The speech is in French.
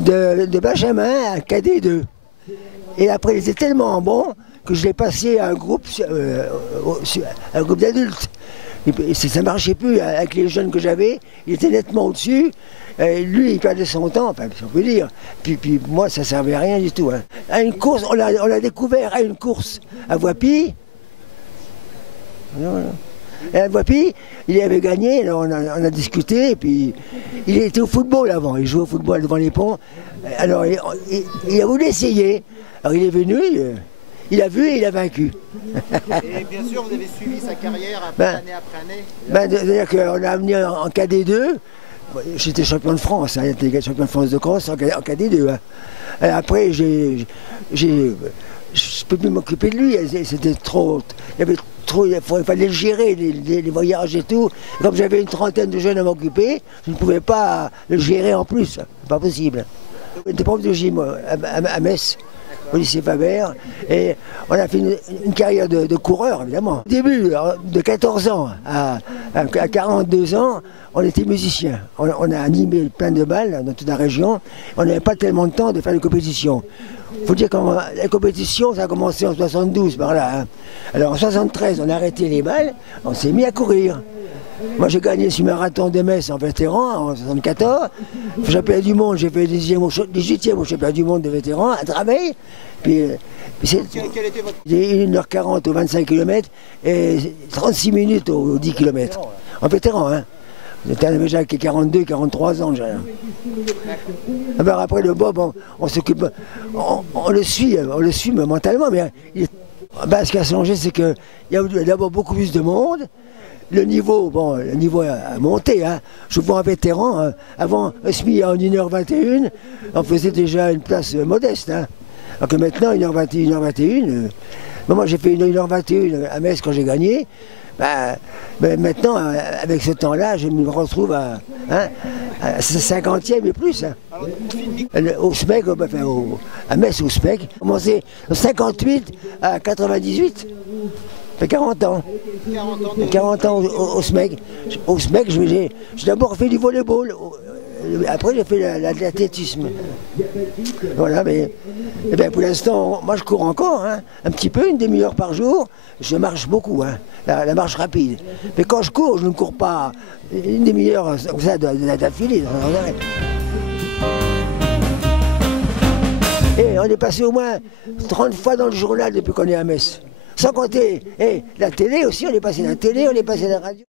de Benjamin à Cadet 2. Et après, il était tellement bon que je l'ai passé à un groupe d'adultes. Et ça ne marchait plus avec les jeunes que j'avais, il était nettement au-dessus. Lui, il perdait son temps, enfin, si on peut dire. Puis moi, ça ne servait à rien du tout. Hein. À une course, on l'a découvert à une course à Voipy. Voilà. Et à Voipy, il avait gagné, alors on a discuté, et puis il était au football avant, il jouait au football devant les ponts. Alors il a voulu essayer. Alors il est venu, il a vu et il a vaincu. Et bien sûr, vous avez suivi sa carrière année après année. C'est-à-dire qu'on l'a amené en KD2. J'étais champion de France, hein, j'étais champion de France de cross en KD2. Hein. Et après, je ne peux plus m'occuper de lui, c'était trop. Il fallait le gérer, les voyages et tout. Comme j'avais une trentaine de jeunes à m'occuper, je ne pouvais pas le gérer en plus, pas possible. J'étais prof de gym à Metz, au lycée Faber, et on a fait une carrière de coureur, évidemment. Au début, de 14 ans à 42 ans, on était musiciens. On a animé plein de balles dans toute la région. On n'avait pas tellement de temps de faire des compétitions. Il faut dire que la compétition, ça a commencé en 72, par là. Hein. Alors en 73, on a arrêté les balles, on s'est mis à courir. Moi, j'ai gagné ce marathon de Metz en vétéran, en 74. Championnat du monde, j'ai fait 18e au championnat du monde de vétérans, à Draveil. Quel était votre... 1h40 aux 25 km et 36 minutes aux 10 km. En vétéran, hein. J'étais déjà qui 42, 43 ans. Alors après le bob, on s'occupe, on le suit mais mentalement. Mais ce qui a changé, c'est qu'il y a d'abord beaucoup plus de monde. Le niveau a monté. Hein. Je vois un vétéran, avant SMI en 1h21, on faisait déjà une place modeste. Hein. Alors que maintenant, 1h21, moi j'ai fait 1h21 à Metz quand j'ai gagné. Maintenant, avec ce temps-là, je me retrouve à 50e et plus. Hein. Au SMEC, à Metz, au SMEC, j'ai commencé de 58 à 98. Ça fait 40 ans. 40 ans au SMEC. Au SMEC, j'ai d'abord fait du volleyball. Après, j'ai fait l'athlétisme. Voilà, mais pour l'instant, moi je cours encore, hein, un petit peu, une demi-heure par jour. Je marche beaucoup, hein, la marche rapide. Mais quand je cours, je ne cours pas une demi-heure comme ça d'affilée. Et on est passé au moins 30 fois dans le journal depuis qu'on est à Metz. Sans compter la télé aussi, on est passé à la télé, on est passé à la radio.